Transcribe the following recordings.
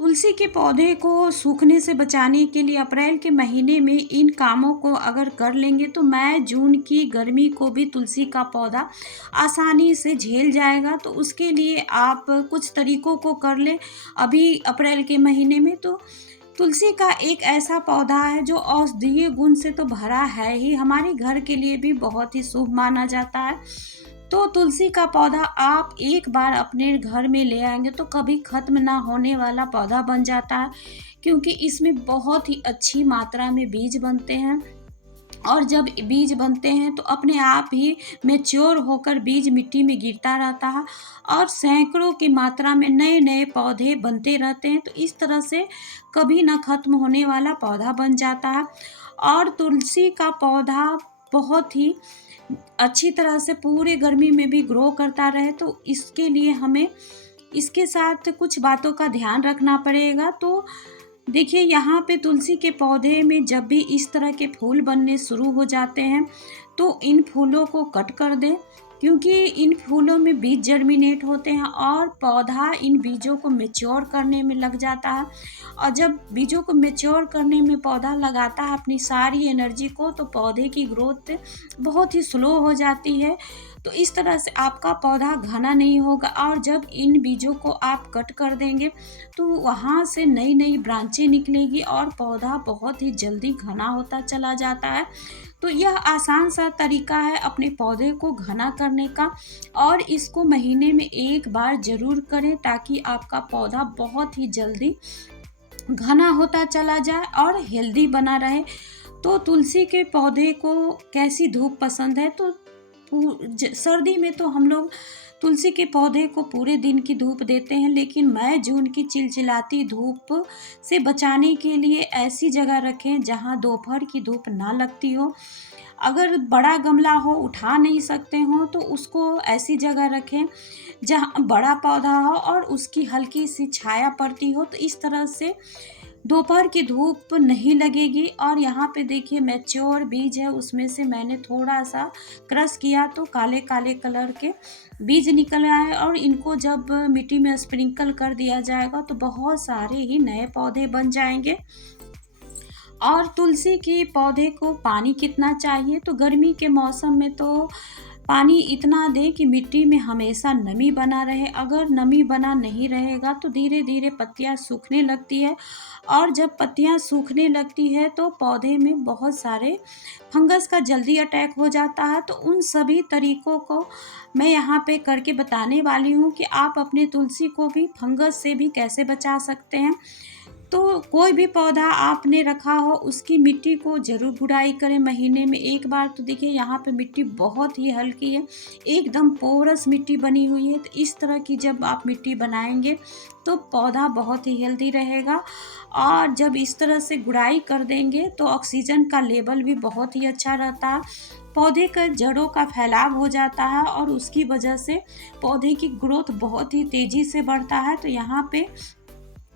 तुलसी के पौधे को सूखने से बचाने के लिए अप्रैल के महीने में इन कामों को अगर कर लेंगे तो मई जून की गर्मी को भी तुलसी का पौधा आसानी से झेल जाएगा। तो उसके लिए आप कुछ तरीकों को कर लें अभी अप्रैल के महीने में। तो तुलसी का एक ऐसा पौधा है जो औषधीय गुण से तो भरा है ही, हमारे घर के लिए भी बहुत ही शुभ माना जाता है। तो तुलसी का पौधा आप एक बार अपने घर में ले आएँगे तो कभी ख़त्म ना होने वाला पौधा बन जाता है, क्योंकि इसमें बहुत ही अच्छी मात्रा में बीज बनते हैं। और जब बीज बनते हैं तो अपने आप ही मैच्योर होकर बीज मिट्टी में गिरता रहता है और सैकड़ों की मात्रा में नए-नए पौधे बनते रहते हैं। तो इस तरह से कभी ना ख़त्म होने वाला पौधा बन जाता है। और तुलसी का पौधा बहुत ही अच्छी तरह से पूरे गर्मी में भी ग्रो करता रहे, तो इसके लिए हमें इसके साथ कुछ बातों का ध्यान रखना पड़ेगा। तो देखिए, यहाँ पे तुलसी के पौधे में जब भी इस तरह के फूल बनने शुरू हो जाते हैं तो इन फूलों को कट कर दें, क्योंकि इन फूलों में बीज जर्मिनेट होते हैं और पौधा इन बीजों को मैच्योर करने में लग जाता है। और जब बीजों को मैच्योर करने में पौधा लगाता है अपनी सारी एनर्जी को, तो पौधे की ग्रोथ बहुत ही स्लो हो जाती है। तो इस तरह से आपका पौधा घना नहीं होगा। और जब इन बीजों को आप कट कर देंगे तो वहाँ से नई नई ब्रांचें निकलेगी और पौधा बहुत ही जल्दी घना होता चला जाता है। तो यह आसान सा तरीका है अपने पौधे को घना करने का, और इसको महीने में एक बार ज़रूर करें ताकि आपका पौधा बहुत ही जल्दी घना होता चला जाए और हेल्दी बना रहे। तो तुलसी के पौधे को कैसी धूप पसंद है, तो सर्दी में तो हम लोग तुलसी के पौधे को पूरे दिन की धूप देते हैं, लेकिन मई जून की चिलचिलाती धूप से बचाने के लिए ऐसी जगह रखें जहां दोपहर की धूप ना लगती हो। अगर बड़ा गमला हो, उठा नहीं सकते हो, तो उसको ऐसी जगह रखें जहां बड़ा पौधा हो और उसकी हल्की सी छाया पड़ती हो। तो इस तरह से दोपहर की धूप नहीं लगेगी। और यहाँ पे देखिए, मैच्योर बीज है, उसमें से मैंने थोड़ा सा क्रश किया तो काले काले कलर के बीज निकल आए, और इनको जब मिट्टी में स्प्रिंकल कर दिया जाएगा तो बहुत सारे ही नए पौधे बन जाएंगे। और तुलसी की पौधे को पानी कितना चाहिए, तो गर्मी के मौसम में तो पानी इतना दें कि मिट्टी में हमेशा नमी बना रहे। अगर नमी बना नहीं रहेगा तो धीरे धीरे पत्तियां सूखने लगती है, और जब पत्तियां सूखने लगती है तो पौधे में बहुत सारे फंगस का जल्दी अटैक हो जाता है। तो उन सभी तरीकों को मैं यहाँ पे करके बताने वाली हूँ कि आप अपने तुलसी को भी फंगस से भी कैसे बचा सकते हैं। तो कोई भी पौधा आपने रखा हो उसकी मिट्टी को ज़रूर गुड़ाई करें महीने में एक बार। तो देखिए, यहाँ पे मिट्टी बहुत ही हल्की है, एकदम पोरस मिट्टी बनी हुई है। तो इस तरह की जब आप मिट्टी बनाएंगे तो पौधा बहुत ही हेल्दी रहेगा। और जब इस तरह से गुड़ाई कर देंगे तो ऑक्सीजन का लेवल भी बहुत ही अच्छा रहता है, पौधे का जड़ों का फैलाव हो जाता है और उसकी वजह से पौधे की ग्रोथ बहुत ही तेज़ी से बढ़ता है। तो यहाँ पे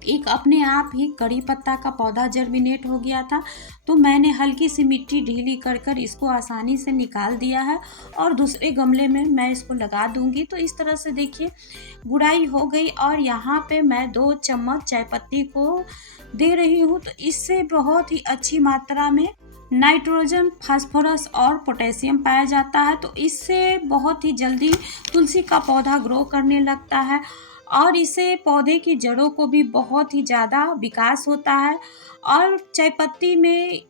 एक अपने आप ही कड़ी पत्ता का पौधा जर्मिनेट हो गया था, तो मैंने हल्की सी मिट्टी ढीली कर कर इसको आसानी से निकाल दिया है और दूसरे गमले में मैं इसको लगा दूंगी। तो इस तरह से देखिए, गुड़ाई हो गई। और यहाँ पे मैं 2 चम्मच चाय पत्ती को दे रही हूँ। तो इससे बहुत ही अच्छी मात्रा में नाइट्रोजन, फास्फोरस और पोटेशियम पाया जाता है। तो इससे बहुत ही जल्दी तुलसी का पौधा ग्रो करने लगता है और इससे पौधे की जड़ों को भी बहुत ही ज़्यादा विकास होता है। और चाय पत्ती में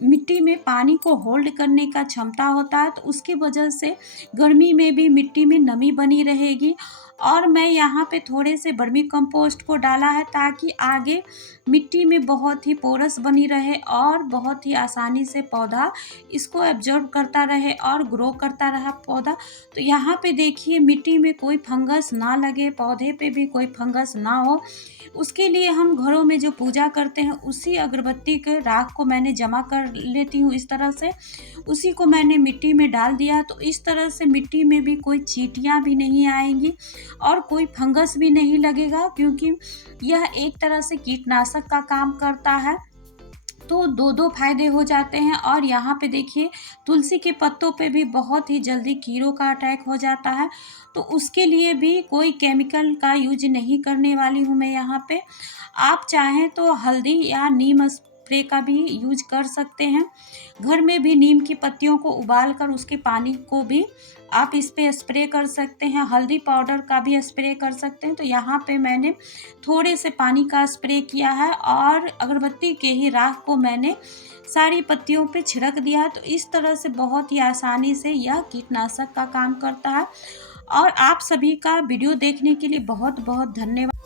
मिट्टी में पानी को होल्ड करने का क्षमता होता है, तो उसकी वजह से गर्मी में भी मिट्टी में नमी बनी रहेगी। और मैं यहाँ पे थोड़े से वर्मी कंपोस्ट को डाला है ताकि आगे मिट्टी में बहुत ही पोरस बनी रहे और बहुत ही आसानी से पौधा इसको एब्जॉर्ब करता रहे और ग्रो करता रहा पौधा। तो यहाँ पे देखिए, मिट्टी में कोई फंगस ना लगे, पौधे पे भी कोई फंगस ना हो, उसके लिए हम घरों में जो पूजा करते हैं उसी अगरबत्ती के राख को मैंने जमा कर लेती हूँ। इस तरह से उसी को मैंने मिट्टी में डाल दिया। तो इस तरह से मिट्टी में भी कोई चींटियाँ भी नहीं आएंगी और कोई फंगस भी नहीं लगेगा, क्योंकि यह एक तरह से कीटनाशक का काम करता है। तो दो दो फायदे हो जाते हैं। और यहाँ पे देखिए तुलसी के पत्तों पे भी बहुत ही जल्दी कीड़ों का अटैक हो जाता है, तो उसके लिए भी कोई केमिकल का यूज नहीं करने वाली हूँ मैं यहाँ पे। आप चाहें तो हल्दी या नीम स्प्रे का भी यूज कर सकते हैं। घर में भी नीम की पत्तियों को उबाल कर उसके पानी को भी आप इस पे स्प्रे कर सकते हैं, हल्दी पाउडर का भी स्प्रे कर सकते हैं। तो यहाँ पे मैंने थोड़े से पानी का स्प्रे किया है और अगरबत्ती के ही राख को मैंने सारी पत्तियों पे छिड़क दिया है। तो इस तरह से बहुत ही आसानी से यह कीटनाशक का काम करता है। और आप सभी का वीडियो देखने के लिए बहुत बहुत धन्यवाद।